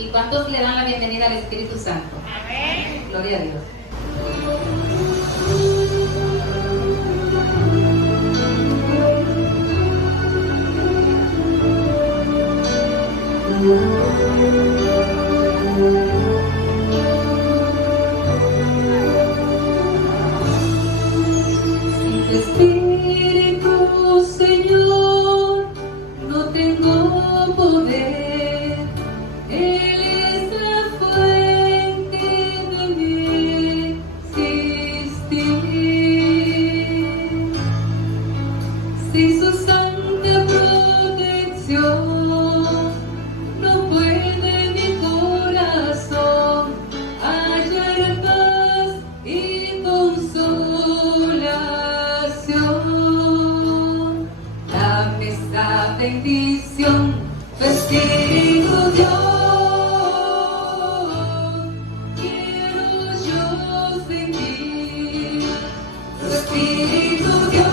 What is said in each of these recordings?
¿Y cuántos le dan la bienvenida al Espíritu Santo? Amén. Gloria a Dios. Sin tu Espíritu, Señor, no tengo poder. Él es la fuente de mi existir. Sin su santa protección, no puede mi corazón hallar paz y consolación. Dame esa bendición, tu Espíritu Dios. Quiero yo sentir tu Espíritu Dios.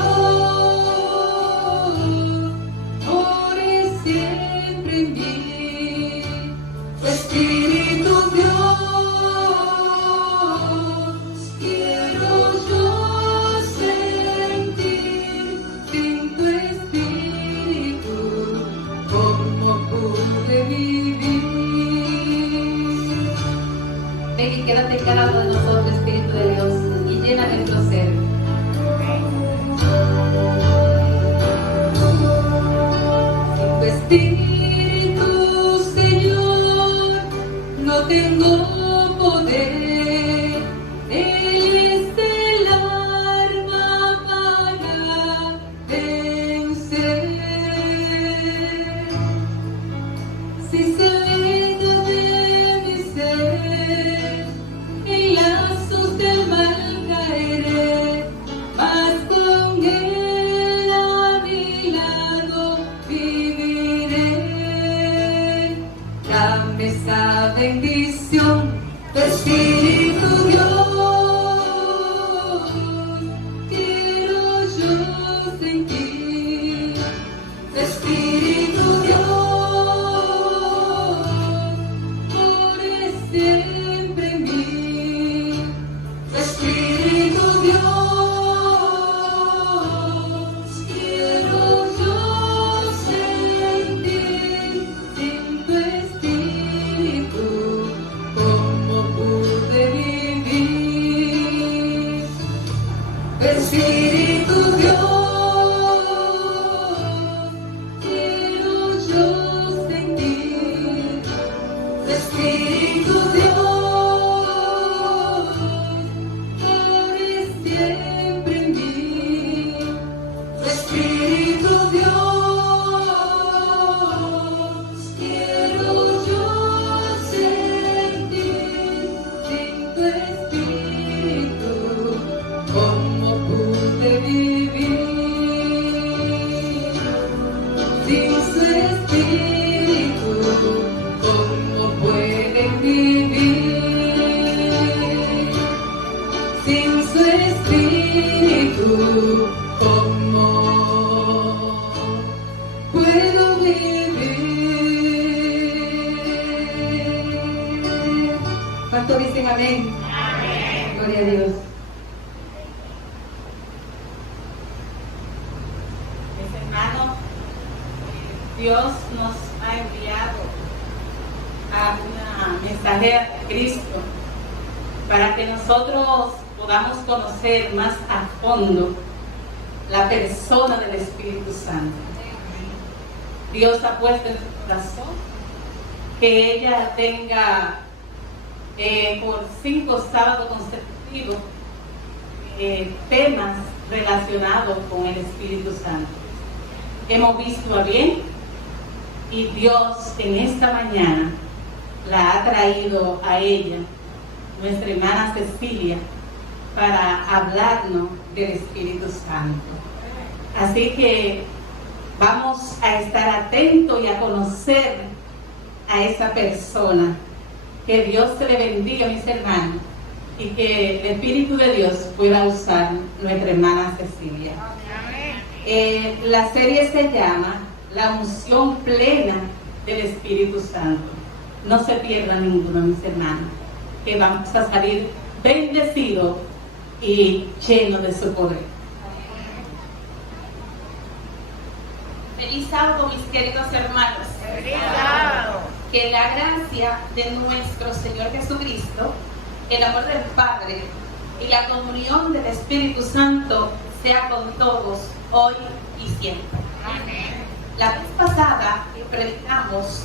More siempre en mí, tu Espíritu Dios. Quiero yo sentir sin tu Espíritu, ¿cómo pude vivir? Ven y quédate en cada uno de nosotros, Espíritu de Dios, y llena nuestro ser. Sin tu Espíritu, Señor, no tengo poder. Él es el arma para vencer. Si se aleja de mi ser, en lazos del mal caeré, mas con él a mi lado viviré. Dame esa bendición, tu Espíritu Dios. Quiero yo sentir tu Espíritu Dios. More siempre en mí, tu Espíritu Dios. Quiero yo sentir sin tu Espíritu, ¿cómo pude vivir? Espíritu Dios, quiero yo sentir tu Espíritu Dios. More siempre en mí, tu Espíritu Dios. Quiero yo sentir sin tu Espíritu, ¿cómo pude vivir? Sin su Espíritu, ¿cómo pueden vivir? Sin su Espíritu, ¿cómo puedo vivir? ¿Cuántos dicen amén? Amén. Gloria a Dios. Mis hermanos, Dios nos ha enviado a una mensajera de Cristo para que nosotros podamos conocer más a fondo la persona del Espíritu Santo. Dios ha puesto en su corazón que ella tenga por 5 sábados consecutivos temas relacionados con el Espíritu Santo. Hemos visto a bien y Dios en esta mañana la ha traído a ella, nuestra hermana Cecilia, para hablarnos del Espíritu Santo. Así que vamos a estar atentos y a conocer a esa persona. Que Dios te le bendiga, mis hermanos, y que el Espíritu de Dios pueda usar nuestra hermana Cecilia. La serie se llama La unción plena del Espíritu Santo. No se pierda ninguno, mis hermanos, que vamos a salir bendecidos y llenos de su poder. Feliz sábado, mis queridos hermanos. Que la gracia de nuestro Señor Jesucristo, el amor del Padre y la comunión del Espíritu Santo sea con todos, hoy y siempre. Amén. La vez pasada que predicamos,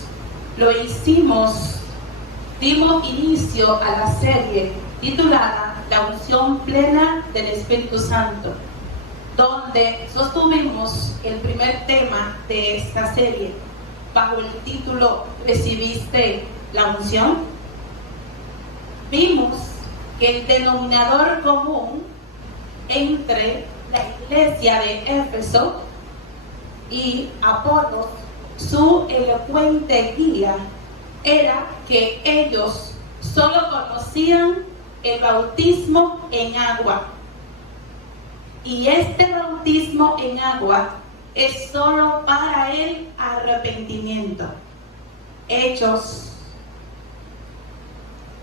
dimos inicio a la serie titulada La unción plena del Espíritu Santo, donde sostuvimos el primer tema de esta serie bajo el título ¿Recibiste la unción? Vimos que el denominador común entre la iglesia de Éfeso y Apolos, su elocuente guía, era que ellos solo conocían el bautismo en agua. Y este bautismo en agua es solo para el arrepentimiento. Hechos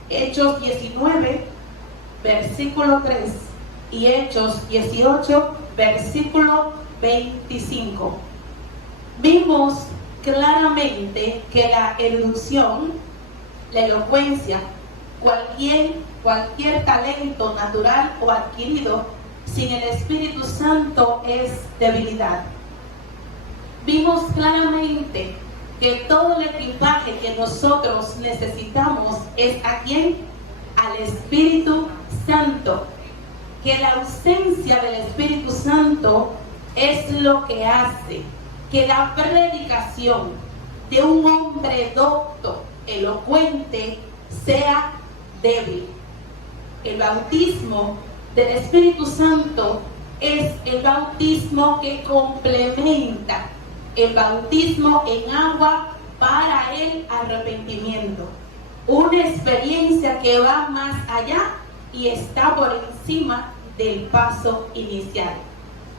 19, versículo 3 y Hechos 18, versículo 25. Vimos claramente que la erudición, la elocuencia, cualquier talento natural o adquirido sin el Espíritu Santo es debilidad. Vimos claramente que todo el equipaje que nosotros necesitamos es ¿a quién? Al Espíritu Santo. Que la ausencia del Espíritu Santo es lo que hace que la predicación de un hombre docto, elocuente, sea débil. El bautismo del Espíritu Santo es el bautismo que complementa el bautismo en agua para el arrepentimiento. Una experiencia que va más allá y está por encima del paso inicial.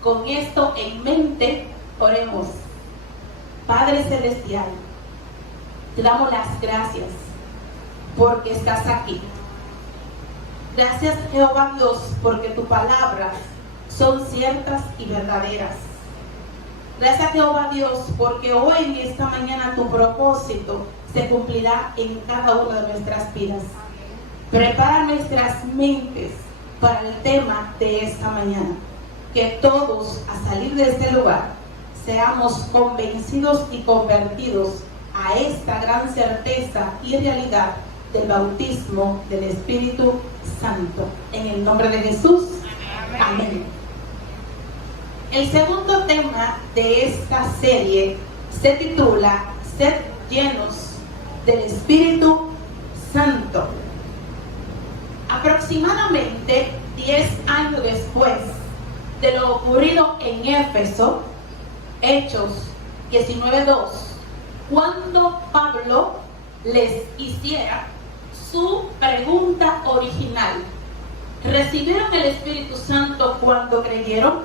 Con esto en mente, oremos. Padre Celestial, te damos las gracias porque estás aquí. Gracias, Jehová Dios, porque tus palabras son ciertas y verdaderas. Gracias, Jehová Dios, porque hoy en esta mañana tu propósito se cumplirá en cada una de nuestras vidas. Prepara nuestras mentes para el tema de esta mañana. Que todos, a salir de este lugar, seamos convencidos y convertidos a esta gran certeza y realidad del bautismo del Espíritu Santo. En el nombre de Jesús. Amén. El segundo tema de esta serie se titula Sed llenos del Espíritu Santo. Aproximadamente 10 años después de lo ocurrido en Éfeso, Hechos 19:2, cuando Pablo les hiciera su pregunta original: ¿recibieron el Espíritu Santo cuando creyeron?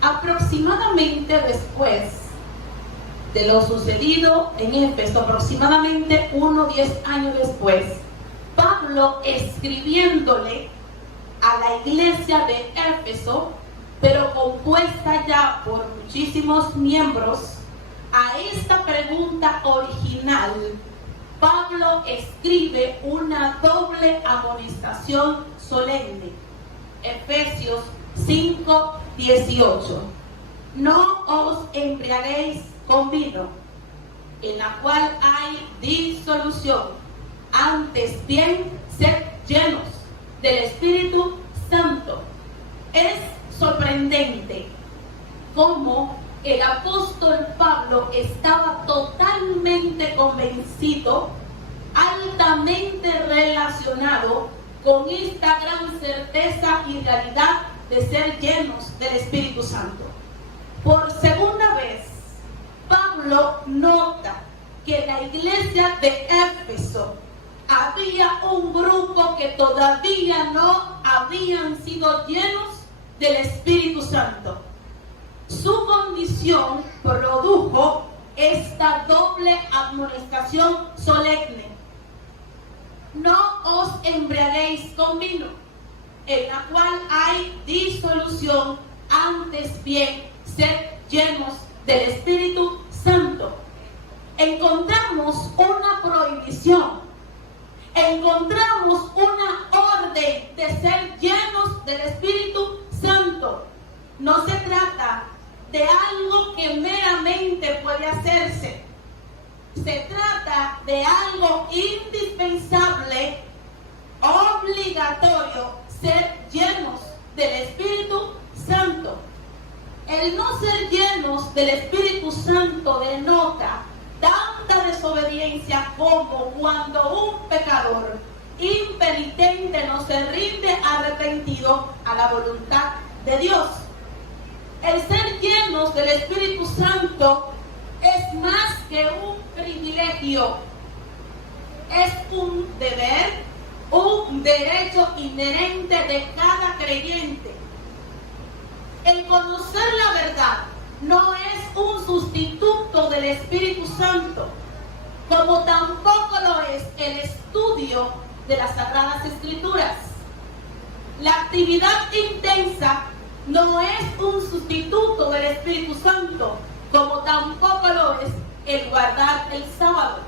Aproximadamente después de lo sucedido en Éfeso, aproximadamente 10 años después, Pablo, escribiéndole a la iglesia de Éfeso, pero compuesta ya por muchísimos miembros, a esta pregunta original, Pablo escribe una doble amonestación solemne. Efesios 5:18. No os embriaguéis con vino, en la cual hay disolución, antes bien sed llenos del Espíritu Santo. Es sorprendente cómo el apóstol Pablo estaba totalmente convencido, altamente relacionado con esta gran certeza y realidad de ser llenos del Espíritu Santo. Por segunda vez, Pablo nota que en la iglesia de Éfeso había un grupo que todavía no habían sido llenos del Espíritu Santo. Su condición produjo esta doble amonestación solemne: no os embriaguéis con vino, en la cual hay disolución, antes bien sed llenos del Espíritu Santo. Encontramos una prohibición, encontramos una orden de ser llenos del Espíritu Santo. No se trata de algo que meramente puede hacerse. Se trata de algo indispensable, obligatorio, ser llenos del Espíritu Santo. El no ser llenos del Espíritu Santo denota tanta desobediencia como cuando un pecador impenitente no se rinde arrepentido a la voluntad de Dios. El ser llenos del Espíritu Santo es más que un privilegio, es un deber, un derecho inherente de cada creyente. El conocer la verdad no es un sustituto del Espíritu Santo, como tampoco lo es el estudio de las Sagradas Escrituras. La actividad intensa no es un sustituto del Espíritu Santo, como tampoco lo es el guardar el sábado.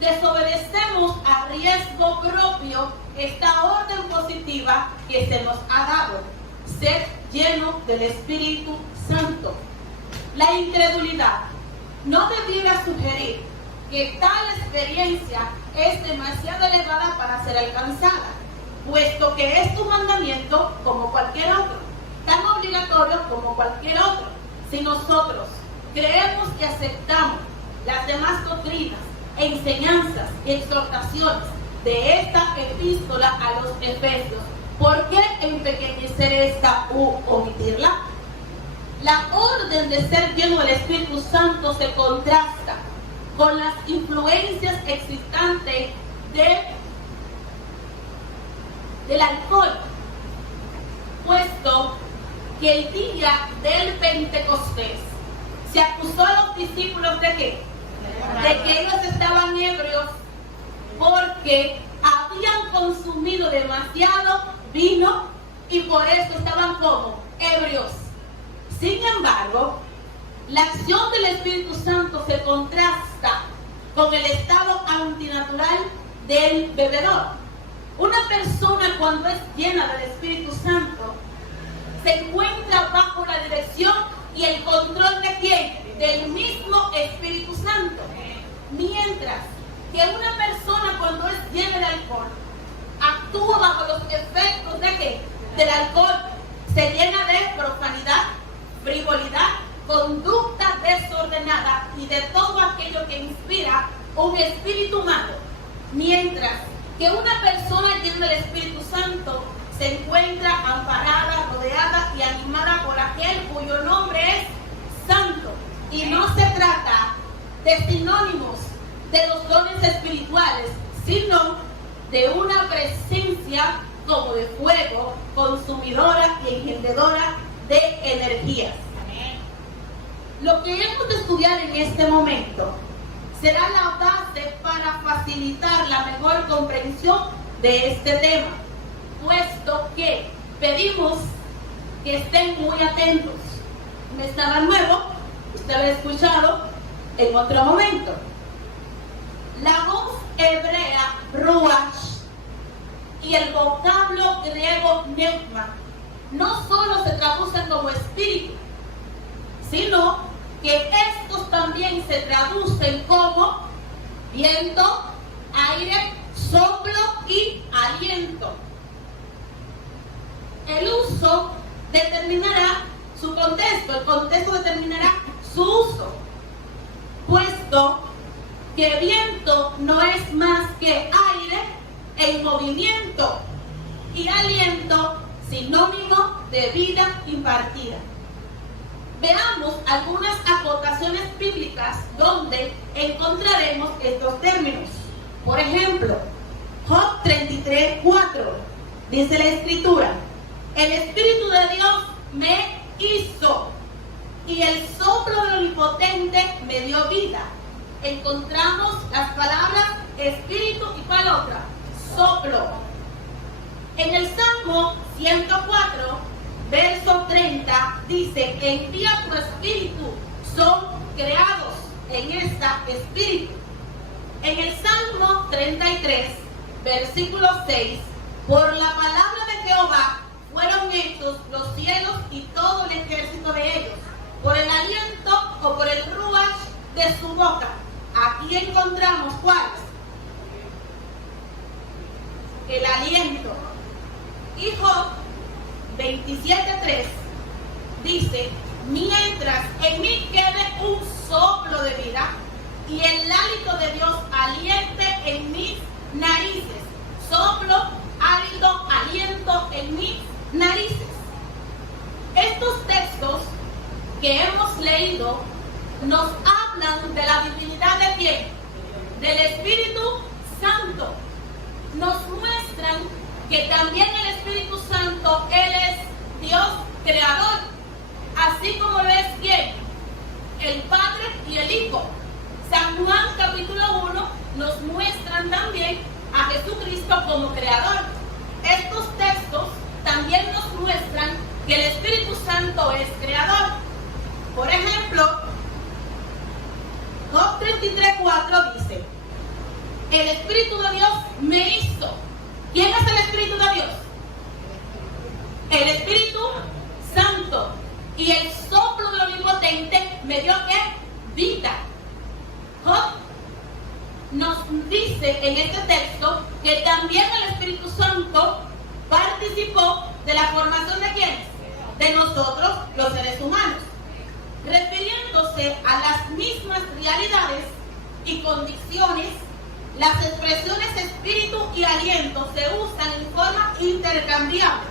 Desobedecemos a riesgo propio esta orden positiva que se nos ha dado: ser lleno del Espíritu Santo. La incredulidad no debiera sugerir que tal experiencia es demasiado elevada para ser alcanzada, puesto que es un mandamiento como cualquier otro, tan obligatorio como cualquier otro. Si nosotros creemos que aceptamos las demás doctrinas, enseñanzas y exhortaciones de esta epístola a los Efesios, ¿por qué empequeñecer esta u omitirla? La orden de ser lleno del Espíritu Santo se contrasta con las influencias existentes del alcohol, puesto que el día del Pentecostés se acusó a los discípulos ¿de qué? De que ellos estaban ebrios porque habían consumido demasiado vino y por eso estaban como ebrios. Sin embargo, la acción del Espíritu Santo se contrasta con el estado antinatural del bebedor. Una persona, cuando es llena del Espíritu Santo, se encuentra bajo la dirección y el control ¿de quién? Del mismo Espíritu Santo. Mientras que una persona, cuando es llena de alcohol, actúa bajo los efectos ¿de qué? Del alcohol. Se llena de profanidad, frivolidad, conducta desordenada y de todo aquello que inspira un espíritu malo. Mientras que una persona llena del Espíritu Santo se encuentra amparada, rodeada y animada por aquel cuyo nombre es Santo. Y no se trata de sinónimos de los dones espirituales, sino de una presencia como de fuego, consumidora y engendedora de energías. Lo que hemos de estudiar en este momento será la base para facilitar la mejor comprensión de este tema, puesto que pedimos que estén muy atentos. No es nada nuevo, usted lo ha escuchado en otro momento. La voz hebrea ruach y el vocablo griego pneuma no solo se traducen como espíritu, sino que estos también se traducen como viento, aire, soplo y aliento. El uso determinará su contexto, el contexto determinará su uso, puesto que viento no es más que aire en movimiento y aliento sinónimo de vida impartida. Veamos algunas acotaciones bíblicas donde encontraremos estos términos. Por ejemplo, Job 33:4 dice la Escritura: el Espíritu de Dios me hizo y el soplo del Omnipotente me dio vida. Encontramos las palabras espíritu y ¿cuál otra? Soplo. En el Salmo 104, verso 30, dice: envía tu espíritu, son creados en esta espíritu. En el Salmo 33, versículo 6, por la palabra de Jehová fueron hechos los cielos y todo el ejército de ellos, por el aliento o por el ruach de su boca. Aquí encontramos ¿cuáles? El aliento. Y Job 27:3 dice: mientras en mí quede un soplo de vida y el hálito de Dios aliente en mis narices. Soplo, hálito, aliento en mis narices. Estos textos que hemos leído nos hablan de la divinidad de quién? Del Espíritu Santo. Nos muestran que también el Espíritu Santo, Él es Dios creador, así como lo es quién, el Padre y el Hijo. San Juan capítulo 1 nos muestran también a Jesucristo como creador. Estos textos también nos muestran que el Espíritu Santo es creador. Por ejemplo, Job 33:4 dice: el Espíritu de Dios me hizo. ¿Quién es el Espíritu de Dios? El Espíritu Santo. Y el soplo del Omnipotente me dio ¿qué? Vida. Job nos dice en este texto que también el Espíritu Santo participó de la formación de quién? De nosotros, los seres humanos, refiriéndose a las mismas realidades y condiciones. Las expresiones espíritu y aliento se usan en forma intercambiable,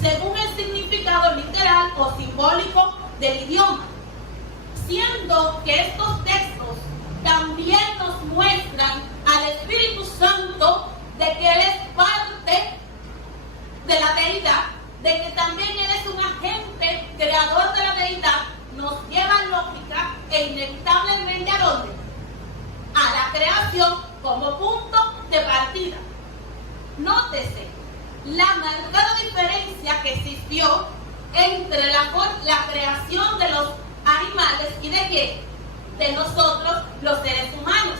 según el significado literal o simbólico del idioma, siendo que estos textos también nos muestran al Espíritu Santo de que Él es parte de la deidad, de que también Él es un agente creador de la deidad. Nos lleva lógica e inevitablemente ¿a dónde? A la creación como punto de partida. Nótese la marcada diferencia que existió entre la creación de los animales y de qué? De nosotros, los seres humanos.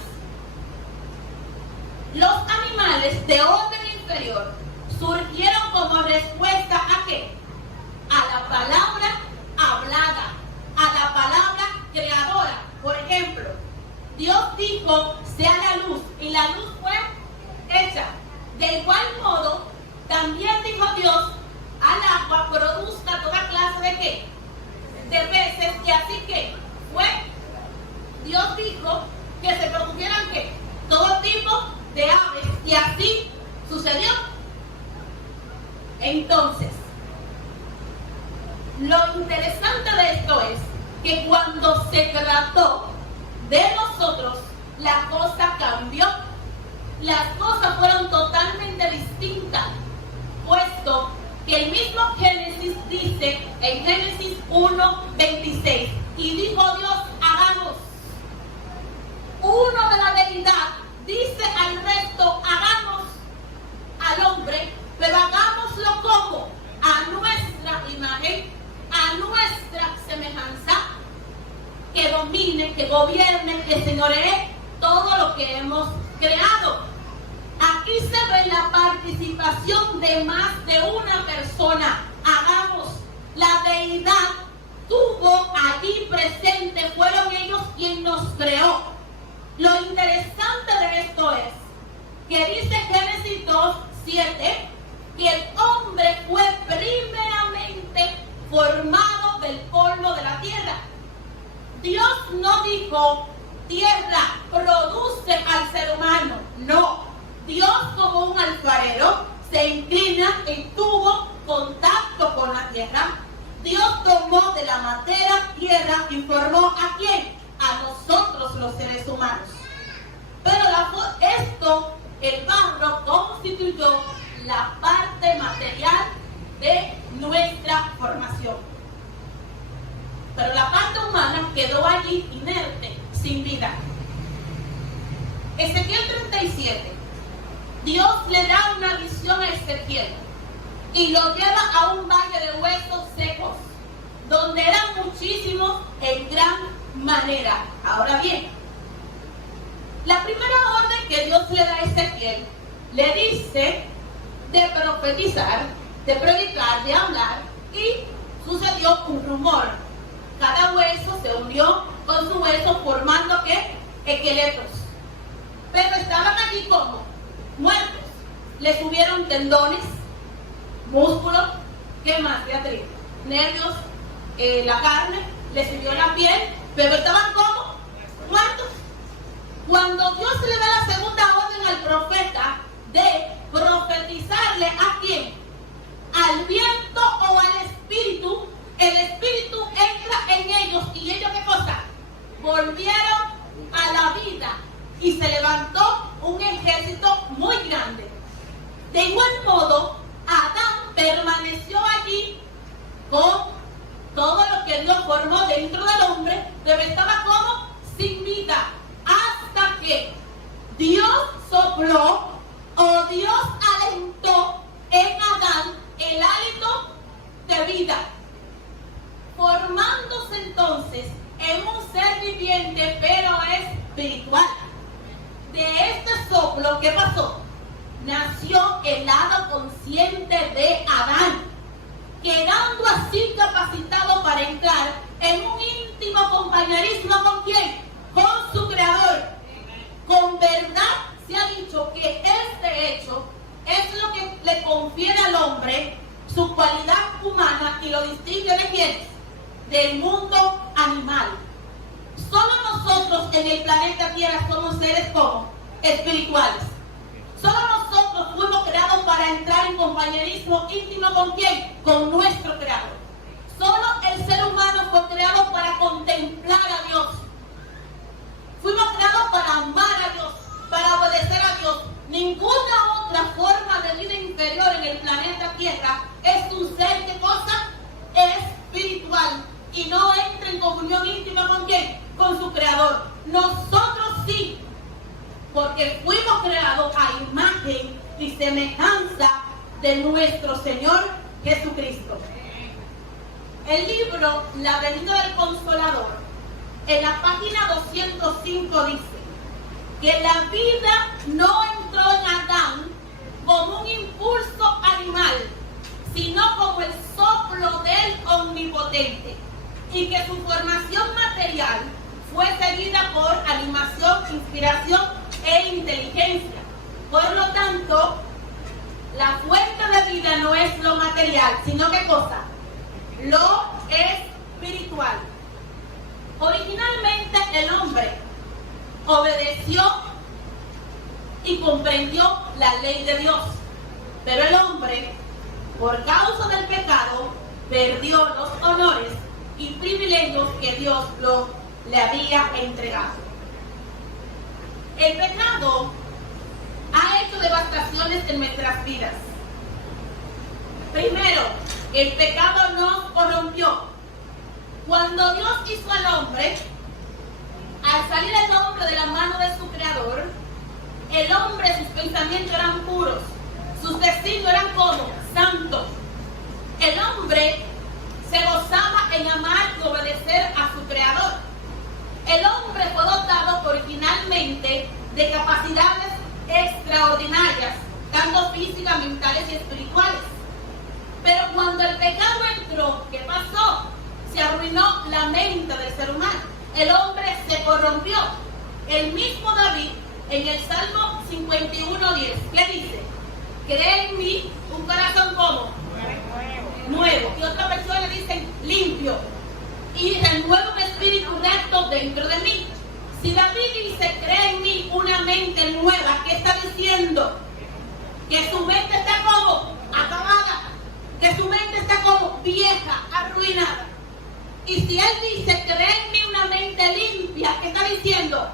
Los animales de orden inferior surgieron como respuesta ¿a qué? A la palabra hablada, a la palabra creadora. Por ejemplo, Dios dijo: sea la luz, y la luz fue hecha. De igual modo, también dijo Dios: al agua produzca toda clase de ¿qué? De peces, y así que fue. Dios dijo que se produjeran ¿qué? Todo tipo de aves, y así sucedió. Entonces, lo interesante de esto es que cuando se trató de nosotros, la cosa cambió. Las cosas fueron totalmente distintas, puesto que el mismo Génesis dice en Génesis 1:26: y dijo Dios: hagamos. Uno de la deidad dice al resto: hagamos al hombre, pero hagámoslo como a nuestra imagen, a nuestra semejanza, que domine, que gobierne, que señoree todo lo que hemos creado. Aquí se ve la participación de más de una persona. Hagamos. La deidad tuvo allí presente, fueron ellos quienes nos creó. Lo interesante de esto es que dice Génesis 2:7 que el hombre fue primeramente formado del polvo de la tierra. Dios no dijo: tierra, produce al ser humano. No. Dios, como un alfarero, se inclina y tuvo contacto con la tierra. Dios tomó de la materia tierra y formó ¿a quién? A nosotros, los seres humanos. Pero el barro constituyó la parte material de nuestra formación. pero la parte humana quedó allí inerte, sin vida. Ezequiel 37, Dios le da una visión a Ezequiel y lo lleva a un valle de huesos secos, donde eran muchísimos en gran manera. Ahora bien, la primera orden que Dios le da a Ezequiel, le dice de profetizar, de predicar, de hablar, y sucedió un rumor. Cada hueso se unió con su hueso formando ¿qué? Esqueletos. Pero estaban allí como muertos. Le subieron tendones, músculos, ¿qué más, Beatriz? Nervios, la carne, le subió la piel, pero estaban como muertos. Cuando Dios le da la segunda orden al profeta de profetizarle ¿a quién? Al viento o al espíritu, el espíritu entra en ellos y ellos ¿qué cosa? Volvieron a la vida y se levantó un ejército muy grande. De igual modo, Adán permaneció allí con todo lo que Dios formó dentro del hombre, pero estaba como sin vida, hasta que Dios sopló o Dios alentó en Adán el hálito de vida, formándose entonces en un ser viviente, pero espiritual. De este soplo, ¿qué pasó? Nació el lado consciente de Adán, quedando así capacitado para entrar en un íntimo compañerismo ¿con quién? Con su creador. Con verdad se ha dicho que este hecho es lo que le confiere al hombre su cualidad humana y lo distingue ¿de quién? Del mundo animal. Solo nosotros en el planeta Tierra somos seres como espirituales. Solo nosotros fuimos creados para entrar en compañerismo íntimo ¿con quién? Con nuestro creador. Solo el ser humano fue creado para contemplar a Dios. Fuimos creados para amar a Dios, para obedecer a Dios. Ninguna otra forma de vida inferior en el planeta Tierra es un ser ¿qué cosa? Espiritual. Y no entra en comunión íntima ¿con quién? Con su creador. Nosotros sí, porque fuimos creados a imagen y semejanza de nuestro Señor Jesucristo. El libro La venida del Consolador, en la página 205 dice que la vida no entró en Adán como un impulso animal, sino como el soplo del Omnipotente, y que su formación material fue seguida por animación, inspiración e inteligencia. Por lo tanto, la fuente de vida no es lo material, sino ¿qué cosa? Lo espiritual. Originalmente el hombre obedeció y comprendió la ley de Dios, pero el hombre, por causa del pecado, perdió los honores y privilegios que Dios le había entregado. El pecado ha hecho devastaciones en nuestras vidas. Primero, el pecado nos corrompió. Cuando Dios hizo al hombre, al salir el hombre de la mano de su creador, el hombre, sus pensamientos eran puros, sus designios eran como santos. El hombre se gozaba en amar y obedecer a su creador. El hombre fue dotado originalmente de capacidades extraordinarias, tanto físicas, mentales y espirituales. Pero cuando el pecado entró, ¿qué pasó? Se arruinó la mente del ser humano. El hombre se corrompió. El mismo David, en el Salmo 51:10, ¿qué dice? Crea en mí un corazón como nuevo. Y otras versiones dicen limpio. Y renueva un espíritu recto dentro de mí. Si David dice, crea en mí una mente nueva, ¿qué está diciendo? Que su mente está como acabada, que su mente está como vieja, arruinada. Y si él dice, crea en mí una mente limpia, ¿qué está diciendo?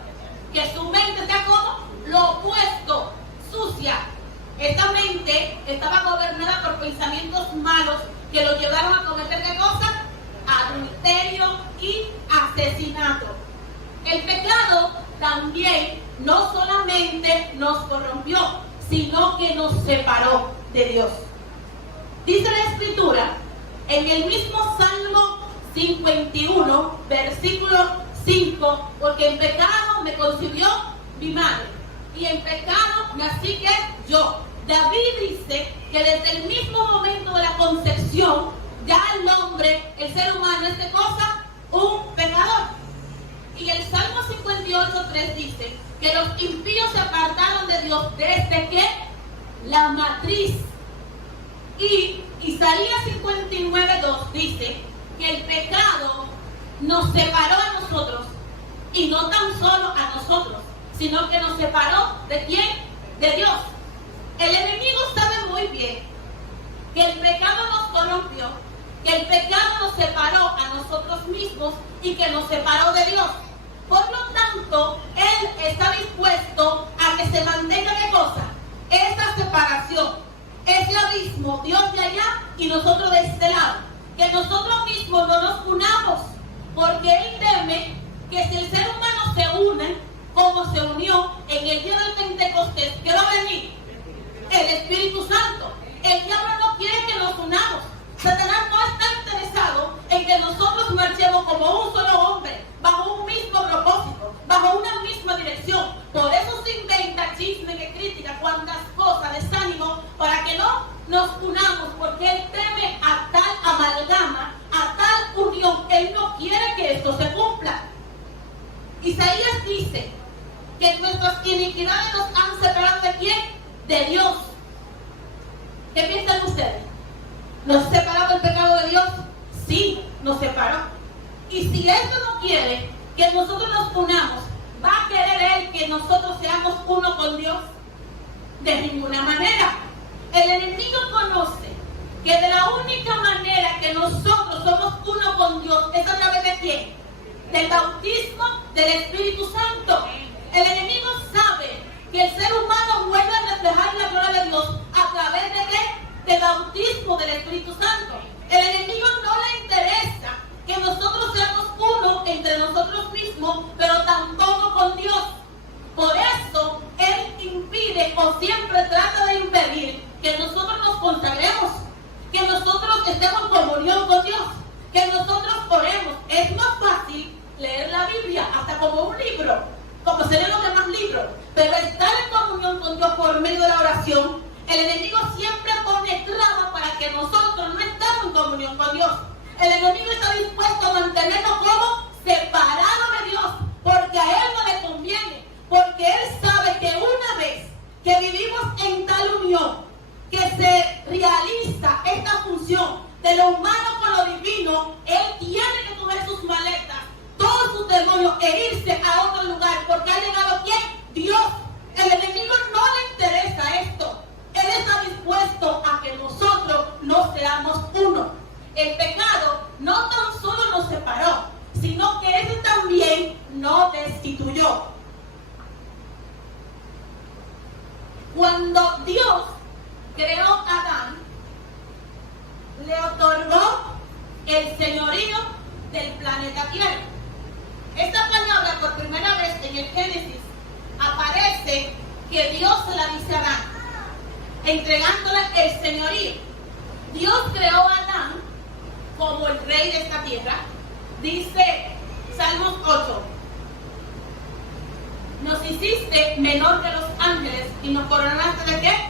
Que su mente está como lo opuesto, sucia. Esta mente estaba gobernada por pensamientos malos que lo llevaron a cometer ¿qué cosa? adulterio y asesinato. El pecado también no solamente nos corrompió, sino que nos separó de Dios. Dice la Escritura en el mismo Salmo 51, versículo 5, porque en pecado me concibió mi madre, y en pecado nací que yo. David dice que desde el mismo momento de la concepción, ya el hombre, el ser humano, es de cosa, un pecador. Y el Salmo 58:3 dice que los impíos se apartaron de Dios desde que la matriz. Y Isaías 59:2 dice que el pecado nos separó a nosotros, y no tan solo a nosotros, sino que nos separó ¿de quién? De Dios. El enemigo sabe muy bien que el pecado nos corrompió, que el pecado nos separó a nosotros mismos y que nos separó de Dios. Por lo tanto, él está dispuesto a que se mantenga ¿qué cosa? Esa separación, ese abismo, Dios de allá y nosotros de este lado. Que nosotros mismos no nos unamos, porque él teme que si el ser humano se une, como se unió en el día del Pentecostés, ¿qué va a venir? El Espíritu Santo. El diablo no quiere que nos unamos. Satanás no está interesado en que nosotros marchemos como un solo hombre, bajo un mismo propósito, bajo una misma dirección. Por eso se inventa chisme, que crítica, cuantas cosas, desánimo, para que no nos unamos, porque él teme a tal amalgama, a tal unión. Él no quiere que esto se cumpla. Isaías dice que nuestras iniquidades nos han separado ¿de quién? De Dios. ¿Qué piensan ustedes? ¿Nos ha separado el pecado de Dios? Sí, nos separó. Y si esto no quiere que nosotros nos unamos, ¿va a querer él que nosotros seamos uno con Dios? De ninguna manera. El enemigo conoce que de la única manera que nosotros somos uno con Dios es a través de ¿quién? Del bautismo del Espíritu Santo. El enemigo sabe que el ser humano vuelve a reflejar la gloria de Dios a través de ¿qué? Del bautismo del Espíritu Santo. El enemigo no le interesa que nosotros seamos uno entre nosotros mismos, pero tampoco con Dios. Por eso él impide o siempre trata de impedir que nosotros nos consagremos, que nosotros estemos en comunión con Dios, que nosotros oremos. Es más fácil leer la Biblia hasta como un libro, como se leen los demás libros, pero estar en comunión con Dios por medio de la oración. El enemigo siempre pone trabas para que nosotros no estemos en comunión con Dios. El enemigo está dispuesto a mantenernos como separados de Dios, porque a él no le conviene, porque él sabe que una vez que vivimos en tal unión, que se realiza esta función de lo humano con lo divino, él tiene que coger sus maletas, todos sus demonios, e irse a otro lugar, porque ha llegado ¿quién? Dios. El enemigo no le interesa esto. Él está dispuesto a que nosotros no seamos uno. El pecado no tan solo nos separó, sino que ese también nos destituyó. Cuando Dios creó a Adán, le otorgó el señorío del planeta Tierra. Esta palabra por primera vez en el Génesis aparece que Dios se la dice a Adán, entregándole el señorío. Dios creó a Adán como el rey de esta tierra. Dice Salmos 8: nos hiciste menor que los ángeles y nos coronaste ¿de qué?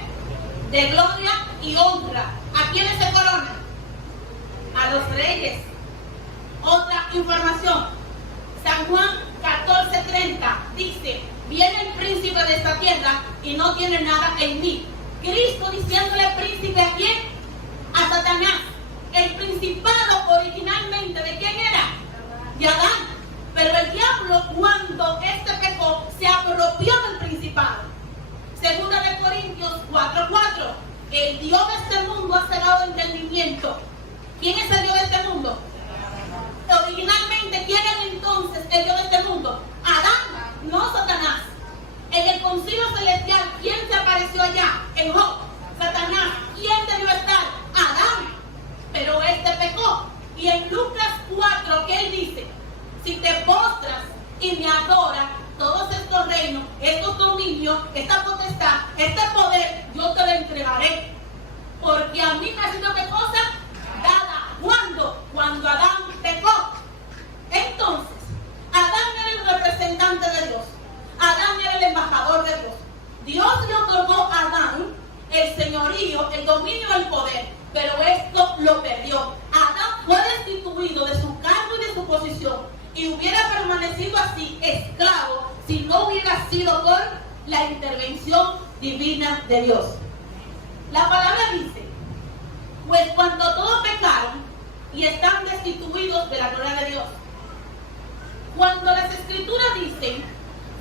De gloria y honra. ¿A quiénes se coronan? A los reyes. Otra información, San Juan 14:30 dice: viene el príncipe de esta tierra y no tiene nada en mí. Cristo diciéndole príncipe ¿a quién? A Satanás. El principado originalmente ¿de quién era? De Adán. Pero el diablo, cuando este pecó, se apropió del principado. Segunda de Corintios 4:4. El Dios de este mundo ha cegado el entendimiento. ¿Quién es el Dios de este mundo? Originalmente, ¿quién era entonces el Dios de este mundo? Adán, no Satanás. En el concilio celestial, ¿quién se apareció allá? En Job, Satanás. ¿Quién debió estar? Adán. Pero este pecó. Y en Lucas 4, si te postras y me adoras, todos estos reinos, estos dominios, esta potestad, este poder, yo te lo entregaré. Porque a mí me ha sido, ¿qué cosa? Dada. ¿Cuándo? Cuando Adán pecó. Entonces, Adán era el representante de Dios. Adán era el embajador de Dios. Dios le otorgó a Adán el señorío, el dominio, el poder, pero esto lo perdió. Adán fue destituido de su cargo y de su posición y hubiera permanecido así, esclavo, si no hubiera sido por la intervención divina de Dios. La palabra dice, pues cuando todos pecaron y están destituidos de la gloria de Dios. Cuando las escrituras dicen,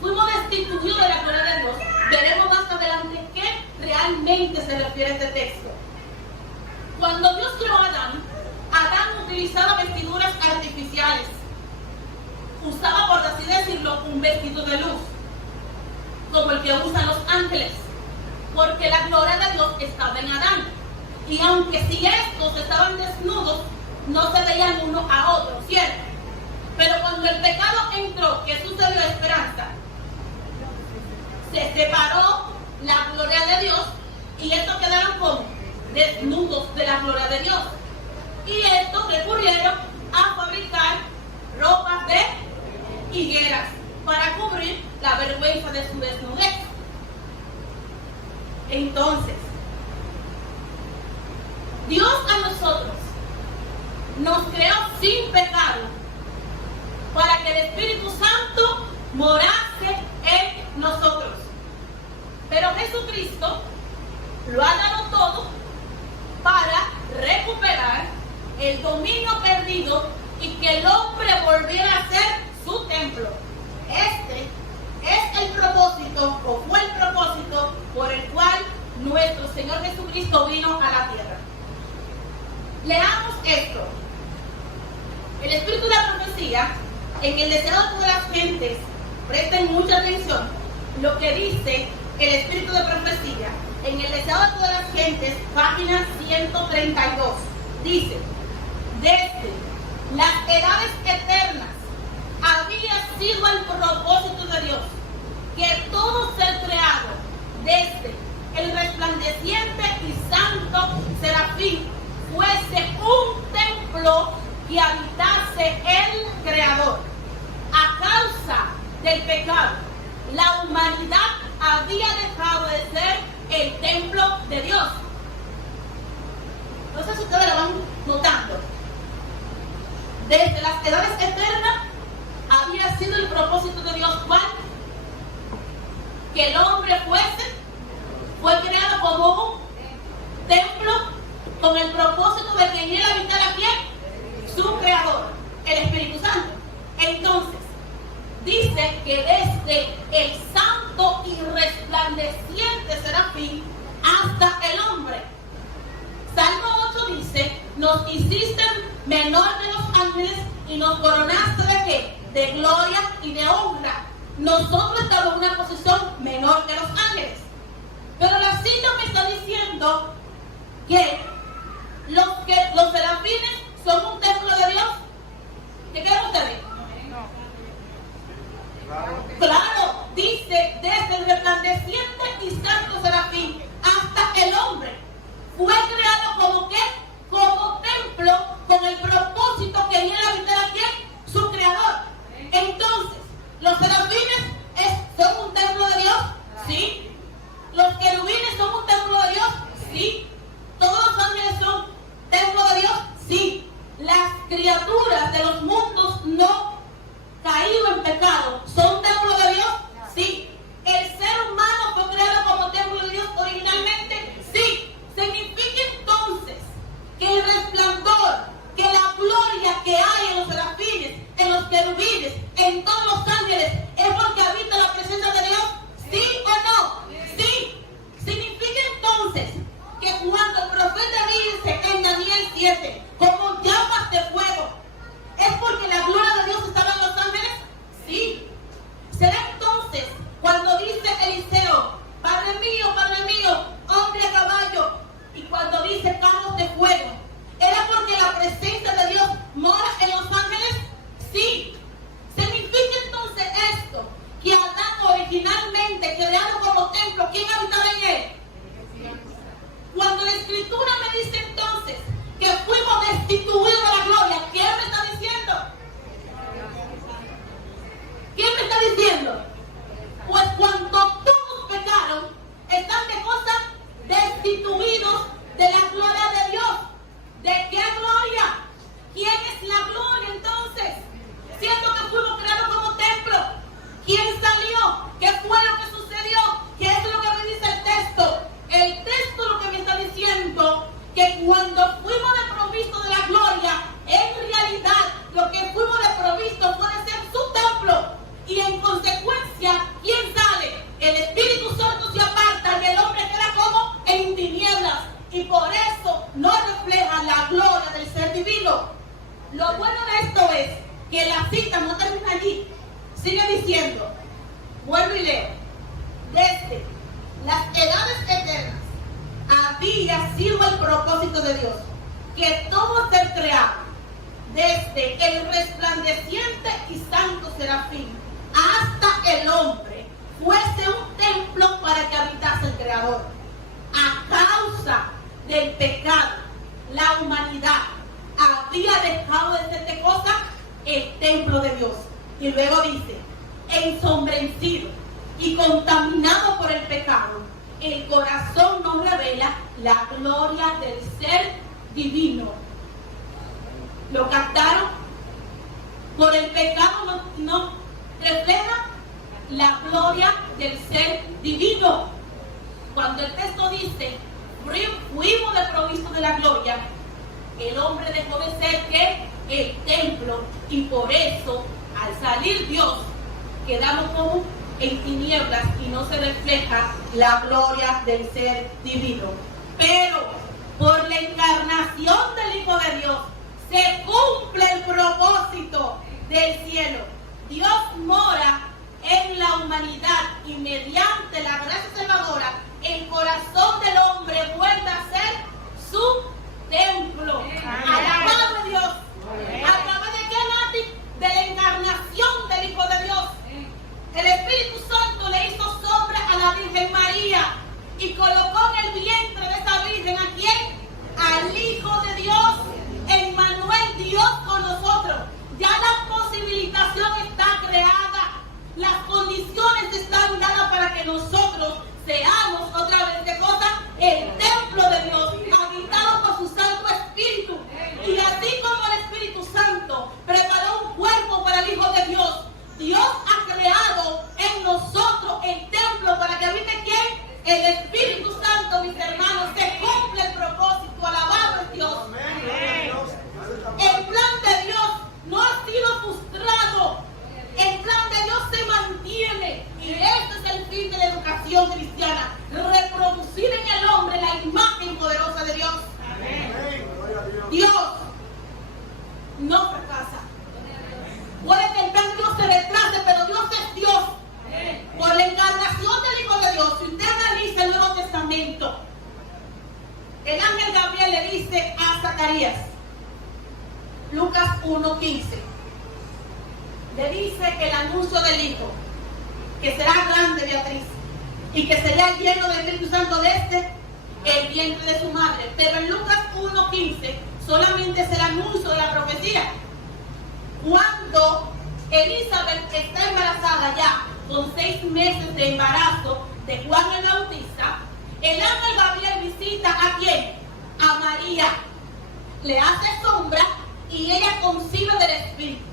fuimos destituidos de la gloria de Dios, veremos más adelante qué realmente se refiere a este texto. Cuando Dios creó a Adán, Adán utilizaba vestiduras artificiales. Usaba, por así decirlo, un vestido de luz, como el que usan los ángeles, porque la gloria de Dios estaba en Adán. Y aunque si estos estaban desnudos, no se veían uno a otro, ¿cierto? Pero cuando el pecado entró, ¿qué sucedió, Esperanza? Se separó la gloria de Dios y estos quedaron como desnudos de la gloria de Dios. Y estos recurrieron a fabricar ropas de higueras para cubrir la vergüenza de su desnudez. Entonces, Dios a nosotros nos creó sin pecado para que el Espíritu Santo morase en nosotros. Pero Jesucristo lo ha dado todo para recuperar el dominio perdido y que el hombre volviera a ser su templo. Este es el propósito, o fue el propósito, por el cual nuestro Señor Jesucristo vino a la tierra. Leamos esto. El espíritu de la profecía, en el deseo de todas las gentes, presten mucha atención, lo que dice el espíritu de profecía, en el deseo de todas las gentes, página 132, dice, desde las edades eternas había sido el propósito de Dios que todo ser creado, desde el resplandeciente y santo serafín, fuese un templo que habitase el Creador. A causa del pecado, la humanidad había dejado de ser el templo de Dios. No sé si ustedes lo van notando. Desde las edades eternas había sido el propósito de Dios, ¿cuál? Que el hombre fue creado como un templo con el propósito de que en él habitara ¿quién? Su creador, el Espíritu Santo. Entonces, dice que desde el santo y resplandeciente serafín hasta el hombre. Salmo 8 dice, nos hiciste menor de los ángeles y nos coronaste ¿de qué? De gloria y de honra. Nosotros estamos en una posición menor que los ángeles. Pero la cita me está diciendo que los serafines son un templo de Dios. ¿Qué creen ustedes? Claro, dice desde el resplandeciente y santo serafín hasta el hombre. Fue creado como ¿qué? Como templo con el propósito que en él habitara ¿quién? Su creador. Entonces, ¿los serafines son un templo de Dios? Sí. ¿Los querubines son un templo de Dios? Sí. ¿Todos los ángeles son templo de Dios? Sí. Las criaturas de los mundos no caídos en pecado son templo de Dios? Sí. ¿El ser humano fue creado como templo de Dios originalmente? Sí. Significa entonces que el resplandor, que la gloria que hay en los serafines, en los querubines, en todos los ángeles, es porque habita la presencia de Dios. ¿Sí o no? Sí. Significa entonces que cuando el profeta dice en Daniel 7, como llamas de fuego, ¿es porque la gloria de Dios estaba en los ángeles? Sí. ¿Será entonces cuando dice Eliseo, Padre mío, hombre a caballo, y cuando dice carros de fuego, era porque la presencia de Dios mora en los ángeles? Sí. Lo bueno de esto es que la cita no termina allí. Sigue diciendo, vuelvo y leo, desde las edades eternas había sido el propósito de Dios que todo ser creado, desde el resplandeciente y santo serafín hasta el hombre, fuese un templo para que habitase el Creador. A causa del pecado, la humanidad había dejado de ser de cosa el templo de Dios. Y luego dice, ensombrecido y contaminado por el pecado, el corazón no revela la gloria del ser divino. ¿Lo captaron? Por el pecado no refleja la gloria del ser divino. Cuando el texto dice, fuimos desprovistos de la gloria, el hombre dejó de ser que el templo, y por eso al salir Dios quedamos como en tinieblas y no se refleja la gloria del ser divino. Pero por la encarnación del Hijo de Dios se cumple el propósito del cielo. Dios mora en la humanidad y mediante la gracia salvadora el corazón del hombre vuelve a ser su templo. Alabado Dios. ¿A través de qué, Nati? De la encarnación del Hijo de Dios. El Espíritu Santo le hizo sombra a la Virgen María y colocó en el vientre de esa Virgen ¿a quién? Al Hijo de Dios, Emmanuel, Dios con nosotros. Ya la posibilitación está creada, las condiciones están dadas para que nosotros seamos otra vez de cosa el templo de Dios, habitado por su Santo Espíritu. Y así como el Espíritu Santo preparó un cuerpo para el Hijo de Dios, Dios ha creado en nosotros el templo para que habite ¿quién? El Espíritu Santo, mis hermanos. Se cumple el propósito. Alabado es Dios. El plan de Dios no ha sido frustrado. El plan de Dios se mantiene. Y este es el fin de la educación cristiana: reproducir en el hombre la imagen poderosa de Dios. Dios no fracasa. Puede que el plan de Dios se retrase, pero Dios es Dios. Por la encarnación del Hijo de Dios, si usted analiza el Nuevo Testamento, el ángel Gabriel le dice a Zacarías, Lucas 1:15, le dice que el anuncio del Hijo, que será grande, Beatriz, y que será lleno del Espíritu Santo desde el vientre de su madre. Pero en Lucas 1:15 solamente es el anuncio de la profecía. Cuando Elizabeth está embarazada ya, con 6 meses de embarazo de Juan el Bautista, el ángel Gabriel visita ¿a quién? A María. Le hace sombra y ella concibe del Espíritu.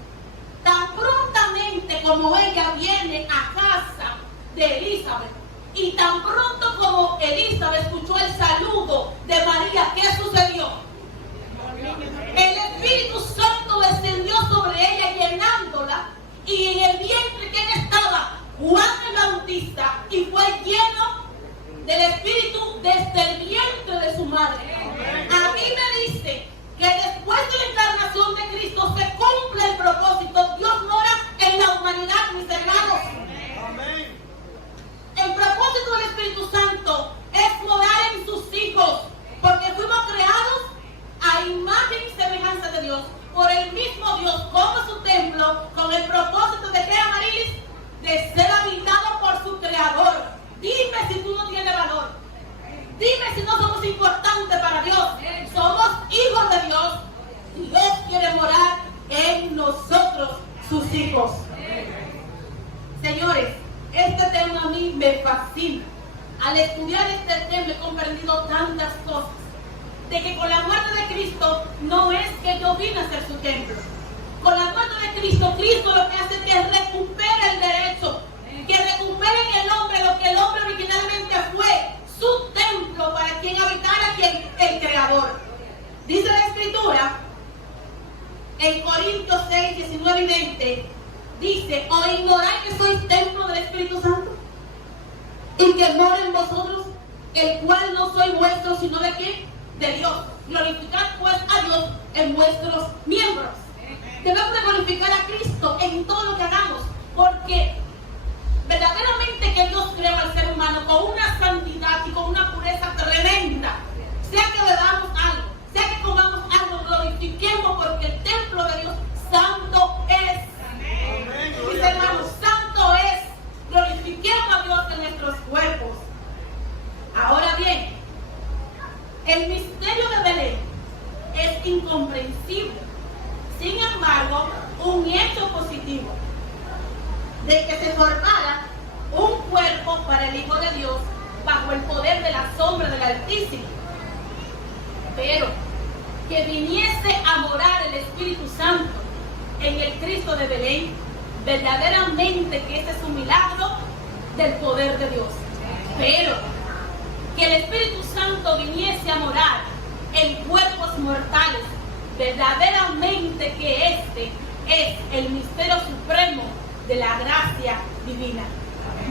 Tan prontamente como ella viene a casa de Elizabeth y tan pronto como Elizabeth escuchó el saludo de María, ¿qué sucedió? El Espíritu Santo descendió sobre ella llenándola, y en el vientre ¿quién estaba? Juan el Bautista, y fue lleno del Espíritu desde el vientre de su madre. A mí me dice que después de la encarnación de Cristo se cumple el propósito. Dios mora en la humanidad, mis hermanos. El propósito del Espíritu Santo es morar en sus hijos, porque fuimos creados a imagen y semejanza de Dios, por el mismo Dios como su templo, con el propósito de que, Amarilis, de ser habitado por su Creador. Dime si tú no tienes valor. Dime si no somos importantes para Dios. Somos hijos de Dios. Dios quiere morar en nosotros, sus hijos. Señores, este tema a mí me fascina. Al estudiar este tema he comprendido tantas cosas. De que con la muerte de Cristo no es que yo vine a ser su templo. Con la muerte de Cristo, Cristo lo que hace es que recupera el derecho, que recupera en el hombre lo que el hombre originalmente fue, su templo, para quien habitara, quien el Creador. Dice la Escritura en Corintios 6, 19 y 20, dice: ¿o ignoráis que sois templo del Espíritu Santo y que mora en vosotros, el cual no soy vuestro, sino de quién? De Dios. Glorificad pues a Dios en vuestros miembros. Debemos de glorificar a Cristo en todo lo que hagamos, porque verdaderamente que Dios creó al ser humano con una santidad y con una pureza tremenda. Sea que bebamos algo, sea que comamos algo, glorifiquemos, porque el templo de Dios santo es. Mis hermanos, santo es. Glorifiquemos a Dios en nuestros cuerpos. Ahora bien, el misterio de Belén es incomprensible. Sin embargo, un hecho positivo de que se formara un cuerpo para el Hijo de Dios bajo el poder de la sombra del Altísimo. Pero que viniese a morar el Espíritu Santo en el Cristo de Belén, verdaderamente que este es un milagro del poder de Dios. Pero que el Espíritu Santo viniese a morar en cuerpos mortales, verdaderamente que este es el misterio supremo de la gracia divina.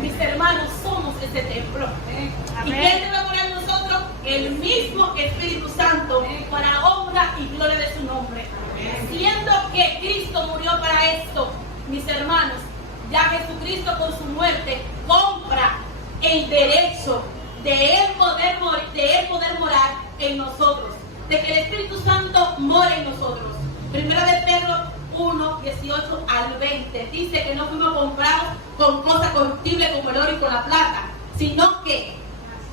Mis hermanos, somos ese templo. ¿Y quién debe morar en nosotros? El mismo Espíritu Santo, para honra y gloria de su nombre. Siendo que Cristo murió para esto, mis hermanos, ya Jesucristo con su muerte compra el derecho de él poder morar en nosotros, de que el Espíritu Santo mora en nosotros. Primera de Pedro 1, 18 al 20 dice que no fuimos comprados con cosas corruptibles como el oro y con la plata, sino que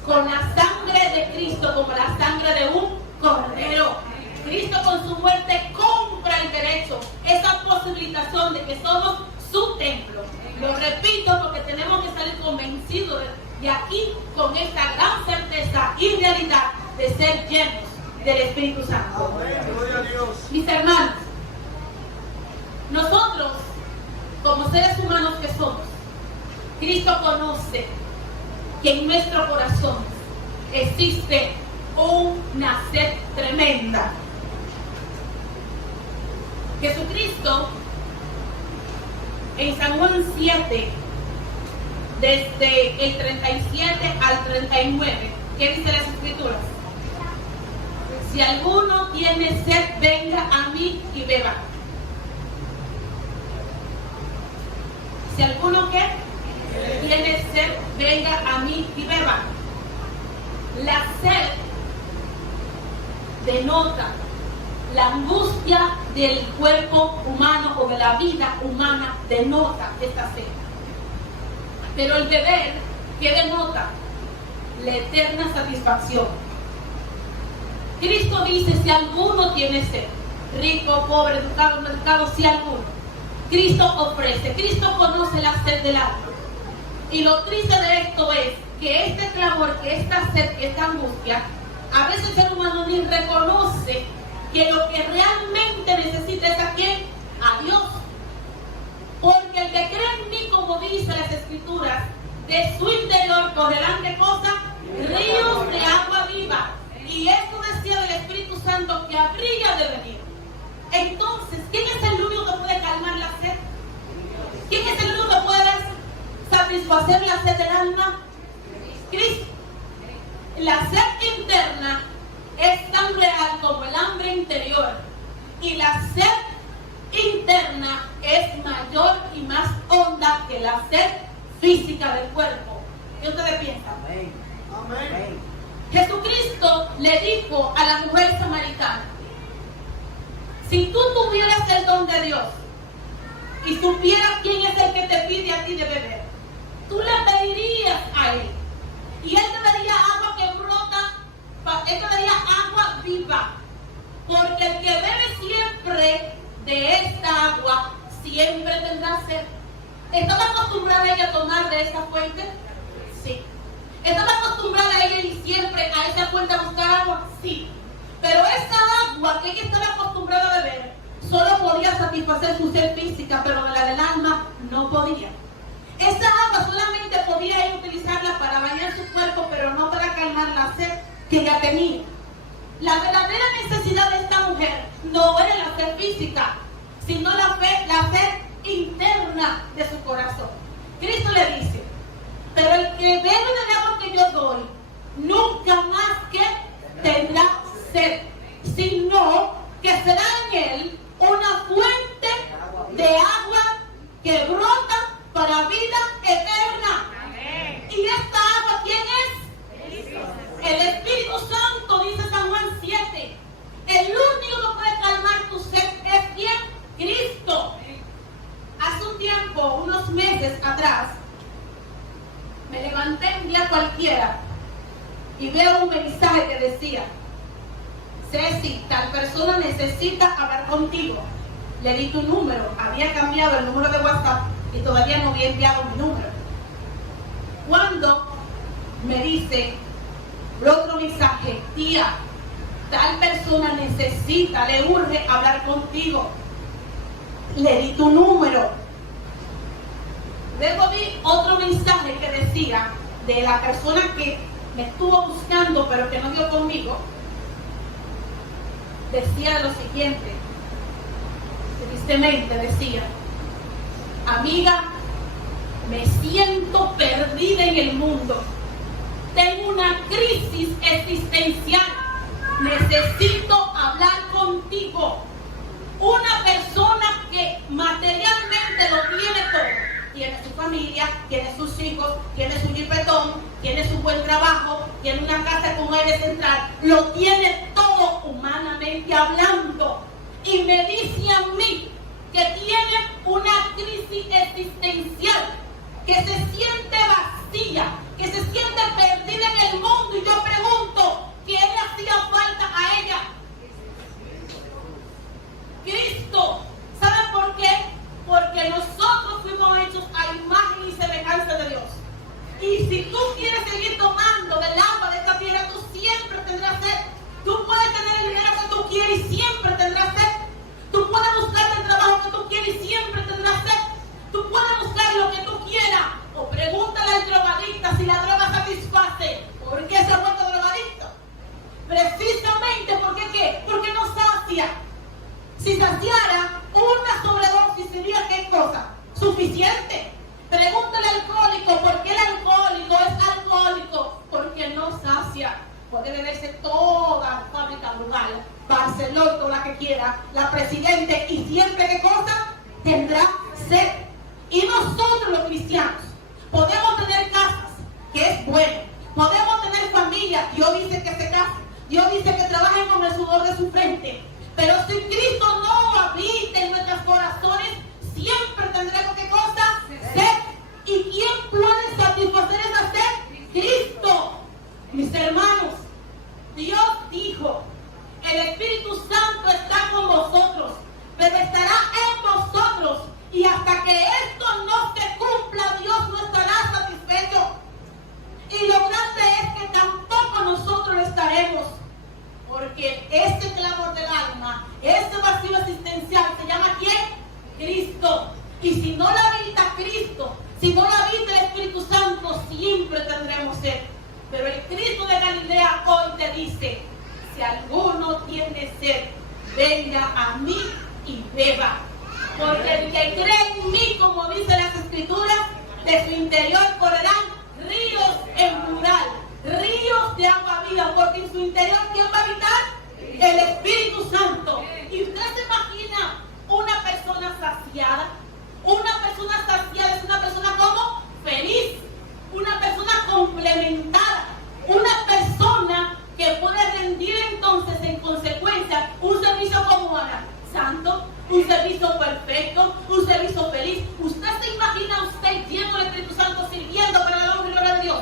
con la sangre de Cristo, como la sangre de un cordero. Cristo con su muerte compra el derecho, esa posibilitación de que somos su templo. Lo repito porque tenemos que salir convencidos de aquí con esta gran certeza y realidad de ser llenos del Espíritu Santo. Mis hermanos, nosotros como seres humanos que somos, Cristo conoce que en nuestro corazón existe una sed tremenda. Jesucristo en San Juan 7, desde el 37 al 39, ¿qué dice las Escrituras? Si alguno tiene sed, venga a mí y beba. Si alguno que tiene sed, venga a mí y beba. La sed denota la angustia del cuerpo humano o de la vida humana, denota esta sed. Pero el beber, ¿qué denota? La eterna satisfacción. Cristo dice, si alguno tiene sed, rico, pobre, educado, no educado, si alguno. Cristo ofrece, Cristo conoce la sed del alma. Y lo triste de esto es que este clamor, que esta sed, que esta angustia, a veces el ser humano ni reconoce que lo que realmente necesita es a quién, a Dios. Porque el que cree en mí, como dice las Escrituras, de su interior correrán de cosas, ríos de agua viva. Y esto decía del Espíritu Santo que habría de venir. Entonces, ¿quién es el único que puede calmar la sed? ¿Quién es el único que puede satisfacer la sed del alma? Cristo. La sed interna es tan real como el hambre interior. Y la sed interna es mayor y más honda que la sed física del cuerpo. ¿Qué ustedes piensan? Amén. Amén. Jesucristo le dijo a la mujer samaritana, si tú tuvieras el don de Dios y supieras quién es el que te pide a ti de beber, tú le pedirías a él y él te daría agua que brota, él te daría agua viva, porque el que bebe siempre de esta agua siempre tendrá sed. ¿Estaba acostumbrada ella a tomar de esa fuente? Sí. ¿Estaba acostumbrada ella y siempre a esa fuente a buscar agua? Sí. Pero esa agua que ella estaba acostumbrada a beber solo podía satisfacer su sed física, pero la del alma no podía. Esa agua solamente podía ella utilizarla para bañar su cuerpo, pero no para calmar la sed que ella tenía. La verdadera necesidad de esta mujer no era la sed física, sino la sed interna de su corazón. Cristo le dice, pero el que bebe del agua que yo doy, nunca más que tendrá sed, sino que será en él una fuente y veo un mensaje que decía: Ceci, tal persona necesita hablar contigo. Le di tu número, había cambiado el número de WhatsApp y todavía no había enviado mi número. Cuando me dice el otro mensaje: tía, tal persona necesita, le urge hablar contigo. Le di tu número. Luego vi otro mensaje que decía de la persona que me estuvo buscando pero que no dio conmigo. Decía lo siguiente, tristemente decía: amiga, me siento perdida en el mundo. Tengo una crisis existencial. Necesito hablar contigo. Una persona que materialmente lo tiene todo. Tiene su familia, tiene sus hijos, tiene su jipetón, tiene su buen trabajo, tiene una casa con aire central. Lo tiene todo humanamente hablando. Y me dice a mí que tiene una crisis existencial, que se siente vacía, que se siente perdida en el mundo. Y yo pregunto, ¿qué le hacía falta a ella? Cristo. ¿Saben por qué? Porque nosotros fuimos hechos a imagen y semejanza de Dios. Y si tú quieres seguir tomando del agua de esta tierra, tú siempre tendrás sed. Tú puedes tener el dinero que tú quieres y siempre tendrás sed. Tú puedes buscar el trabajo que tú quieres y siempre tendrás sed. Tú puedes buscar lo que tú quieras. O pregúntale al drogadicta si la droga satisface. ¿Por qué se ha vuelto drogadicto? Precisamente porque ¿qué? Porque no sacia. Si saciara, una sobredosis sería ¿qué cosa? Suficiente. Pregúntale al alcohólico por qué el alcohólico es alcohólico. Porque no sacia. Puede beberse toda la fábrica rural, Barcelona, toda la que quiera, la presidente, y siempre ¿qué cosa? Tendrá sed. Y nosotros los cristianos podemos tener casas, que es bueno. Podemos tener familia. Dios dice que se casen. Dios dice que trabajen con el sudor de su frente. Pero si Cristo no habita en nuestros corazones, siempre tendremos ¿qué cosa? Sed. ¿Y quién puede satisfacer esa sed? Cristo. Mis hermanos, Dios dijo: el Espíritu Santo está con vosotros, pero estará en vosotros. Y hasta que esto no se cumpla, Dios no estará satisfecho. Y lo grande es que tampoco nosotros lo estaremos. Porque ese clamor del alma, ese vacío existencial, ¿se llama quién? Cristo. Y si no la habita Cristo, si no la habita el Espíritu Santo, siempre tendremos sed. Pero el Cristo de Galilea hoy te dice: si alguno tiene sed, venga a mí y beba. Porque el que cree en mí, como dice las Escrituras, de su interior correrán ríos en plural, ríos de agua viva. Porque en su interior, ¿quién va a habitar? El Espíritu Santo. Y usted se imagina una persona saciada. Una persona saciada es una persona como feliz, una persona complementada, una persona que puede rendir entonces en consecuencia un servicio como Ana, santo, un servicio perfecto, un servicio feliz. ¿Usted se imagina usted lleno del Espíritu Santo sirviendo para la honra y gloria de Dios?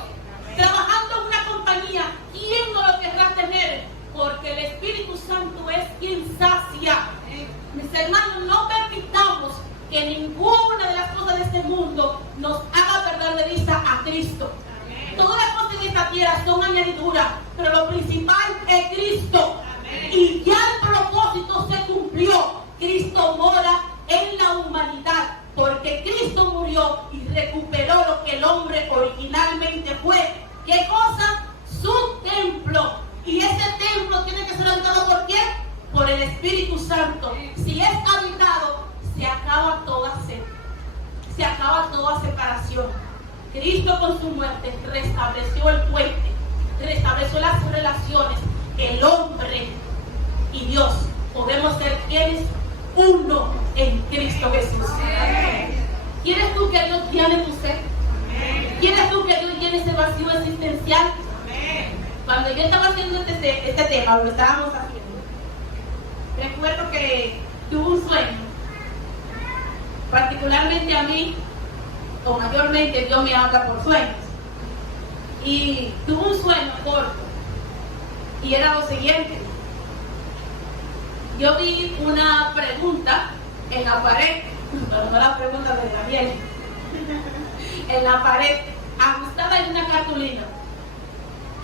Trabajando en una compañía, ¿quién no lo querrá tener? Porque el Espíritu Santo es quien sacia. Mis hermanos, no permitamos que ninguna de las cosas de este mundo nos haga perder de vista a Cristo. Todas las cosas de esta tierra son añadiduras, pero lo principal es Cristo. Y ya el propósito se cumplió. Cristo mora en la humanidad, porque Cristo murió y recuperó lo que el hombre originalmente fue. ¿Qué cosa? Su templo. Y ese templo tiene que ser habitado ¿por quién? Por el Espíritu Santo. Si es habitado, se acaba toda sed, se acaba toda separación. Cristo con su muerte restableció el puente, restableció las relaciones. El hombre y Dios podemos ser quienes uno en Cristo Jesús. ¿Quieres tú que Dios llene tu sed? ¿Quieres tú que Dios llene ese vacío existencial? Cuando yo estaba haciendo este tema, lo estábamos haciendo, recuerdo que tuve un sueño. Particularmente a mí, o mayormente Dios me habla por sueños. Y tuve un sueño corto, Y era lo siguiente. Yo vi una pregunta en la pared, pero no la pregunta de Gabriel, en la pared, ajustada en una cartulina.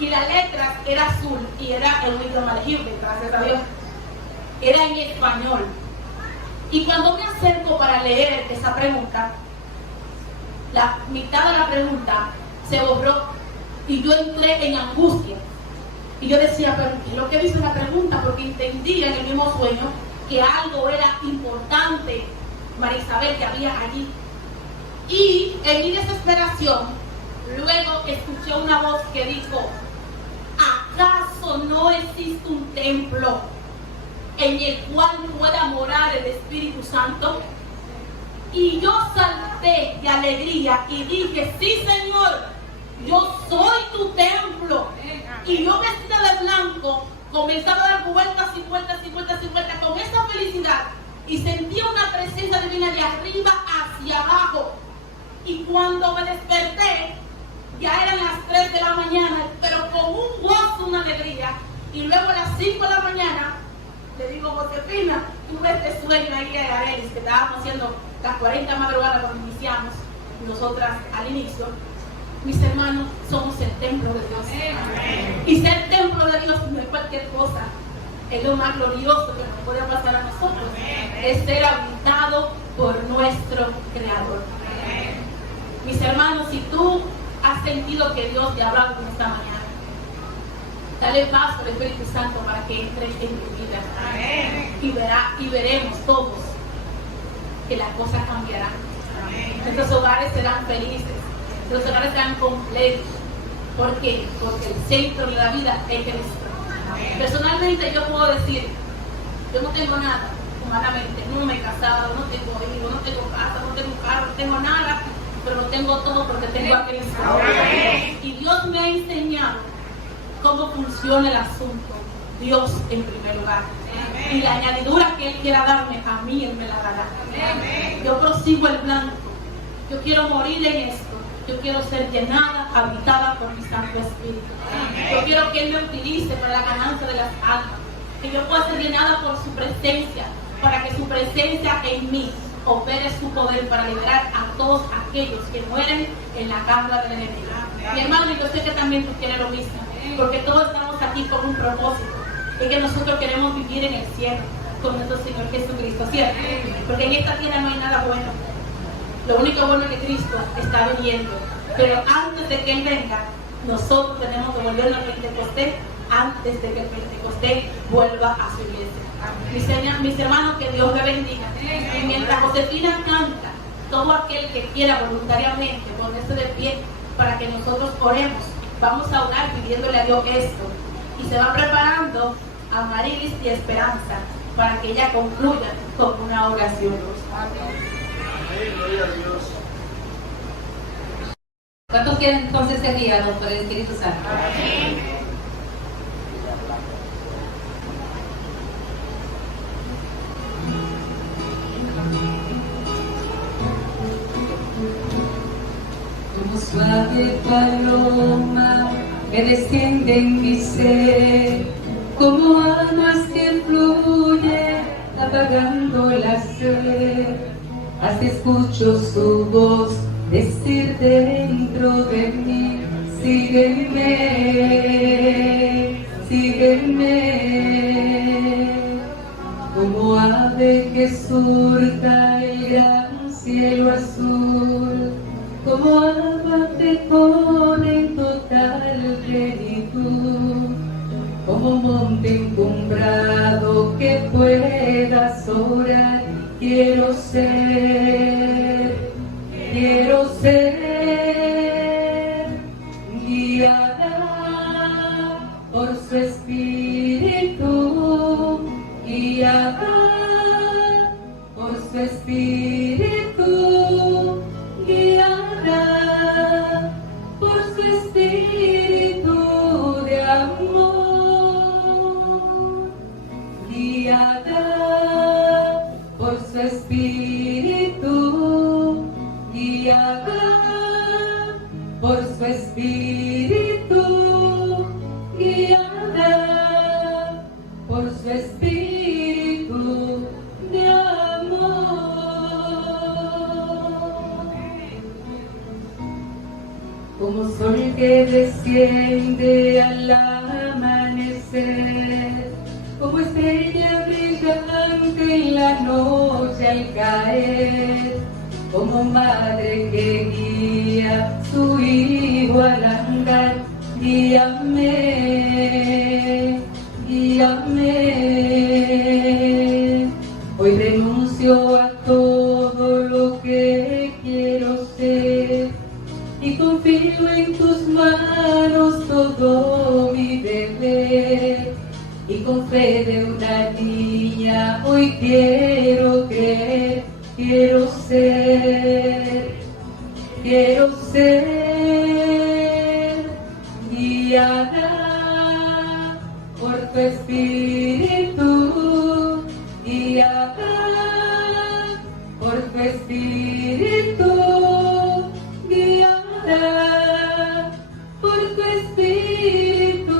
Y la letra era azul y era en un idioma legible, gracias a Dios. Era en español. Y cuando me acerco para leer esa pregunta, la mitad de la pregunta se borró y yo entré en angustia. Y yo decía, pero ¿qué es lo que dice la pregunta? Porque entendía en el mismo sueño que algo era importante, María Isabel, que había allí. Y en mi desesperación, luego escuché una voz que dijo, ¿acaso no existe un templo en el cual pueda morar el Espíritu Santo? Y yo salté de alegría y dije, sí, Señor, yo soy tu templo. Y yo, vestida de blanco, comenzaba a dar vueltas y vueltas y vueltas y vueltas con esa felicidad y sentía una presencia divina de arriba hacia abajo. Y cuando me desperté, ya eran las 3 de la mañana, pero con un gozo, una alegría. Y luego a las 5 de la mañana, le digo, Josefina, tuve este sueño ahí de Arelis, que estábamos haciendo las 40 madrugadas cuando iniciamos, nosotras al inicio. Mis hermanos, somos el templo de Dios. Amén. Y ser templo de Dios no es cualquier cosa. Es lo más glorioso que nos puede pasar a nosotros. Amén. Es ser habitado por nuestro Creador. Amén. Mis hermanos, si tú has sentido que Dios te ha hablado en esta mañana, dale paso al Espíritu Santo para que entre en tu vida. Amén. Y veremos todos que las cosas cambiarán. Amén. Nuestros hogares serán felices. Los hogares serán completos. ¿Por qué? Porque el centro de la vida es Cristo. Personalmente yo puedo decir, yo no tengo nada, humanamente, no me he casado, no tengo hijos, no tengo casa, no tengo carro, no tengo nada, pero lo tengo todo porque tengo a Cristo. Y Dios me ha enseñado cómo funciona el asunto. Dios en primer lugar. Y la añadidura que Él quiera darme, a mí Él me la dará. Yo prosigo el blanco. Yo quiero morir en esto. Yo quiero ser llenada, habitada por mi Santo Espíritu. Yo quiero que Él me utilice para la ganancia de las almas. Que yo pueda ser llenada por su presencia, para que su presencia en mí opere su poder para liberar a todos aquellos que mueren en la cámara del enemigo. Mi hermano, yo sé que también tú quieres lo mismo, porque todos estamos aquí con un propósito, y que nosotros queremos vivir en el cielo con nuestro Señor Jesucristo, ¿cierto? Porque en esta tierra no hay nada bueno. Lo único bueno es que Cristo está viniendo. Pero antes de que Él venga, nosotros tenemos que volver a Pentecostés antes de que el Pentecostés vuelva a su iglesia. Mis hermanos, que Dios me bendiga. Y mientras Josefina canta, todo aquel que quiera voluntariamente ponerse de pie para que nosotros oremos, vamos a orar pidiéndole a Dios esto. Y se va preparando a Marilis y Esperanza para que ella concluya con una oración. Gloria a Dios. ¿Cuántos quieren entonces ser guiados por el Espíritu Santo? Amén. Como suave paloma que desciende en mi ser, como aguas que fluyen apagando la sed. Hasta escucho su voz decir dentro de mí, sígueme, sígueme. Como ave que surca el gran cielo azul, como agua que pone en total plenitud, como monte encumbrado que puedas orar. Quiero ser guiada por su Espíritu, guiada por su Espíritu, guiada por su Espíritu de amor, guiada por su Espíritu, guiada por su Espíritu, guiada como sol que desciende al amanecer, como estrella brillante en la noche al caer, como madre que guía su hijo al andar. Guíame, guíame. Hoy renuncio a todo lo que quiero ser y confío en tus manos todo mi deber. Y con fe de una niña hoy quiero creer, quiero ser guiada por tu espíritu, guiada por tu espíritu, guiada por tu espíritu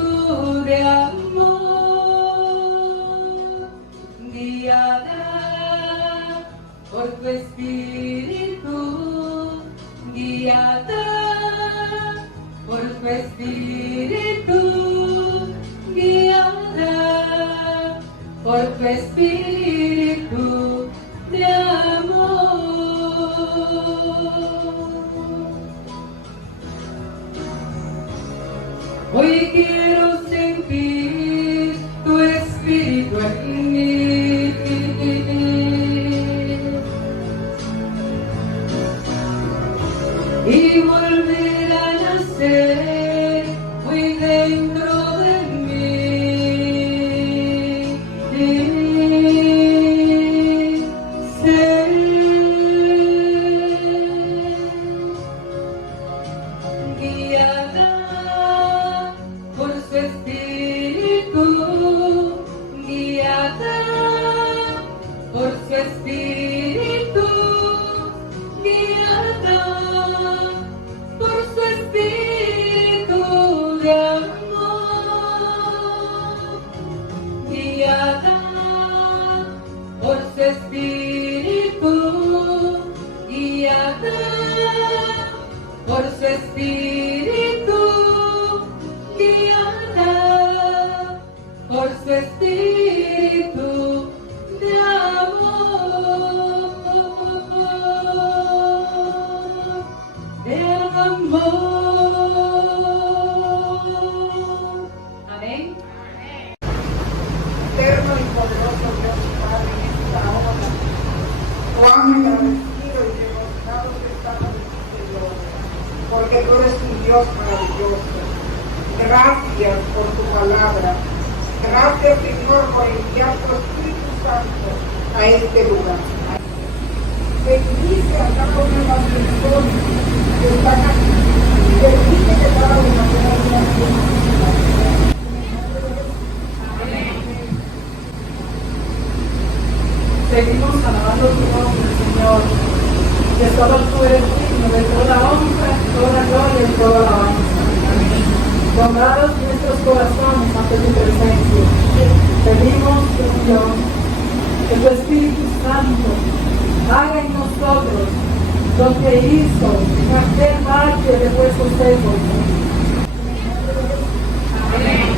de amor, guiada por tu espíritu, guiada por tu espíritu, guiada por tu espíritu de amor. Hoy quiero sentir tu espíritu en mí y volver a nacer muy dentro de mí. Ser guiada por su espíritu, guiada por su espíritu, guiada por su espíritu de amor, guiada por su espíritu, guiada por su espíritu, guiada por su espíritu de amor, de amor. Amén. Eterno y poderoso Dios Padre, en esta hora, cuán agradecido y regocijado estamos, Señor, porque tú eres un Dios maravilloso. Gracias por tu palabra. Gracias, Señor, por enviar tu Espíritu Santo a este lugar. Bendice a cada una de las personas que están aquí. Bendice que cada una tenga una vida. Seguimos alabando tu nombre, Señor, que solo tú eres digno de toda honra, toda gloria y toda alabanza. Honrados nuestros corazones ante tu presencia. Pedimos, Señor, que tu Espíritu Santo haga en nosotros lo que hizo en aquel martes de Huesos Secos. Amén.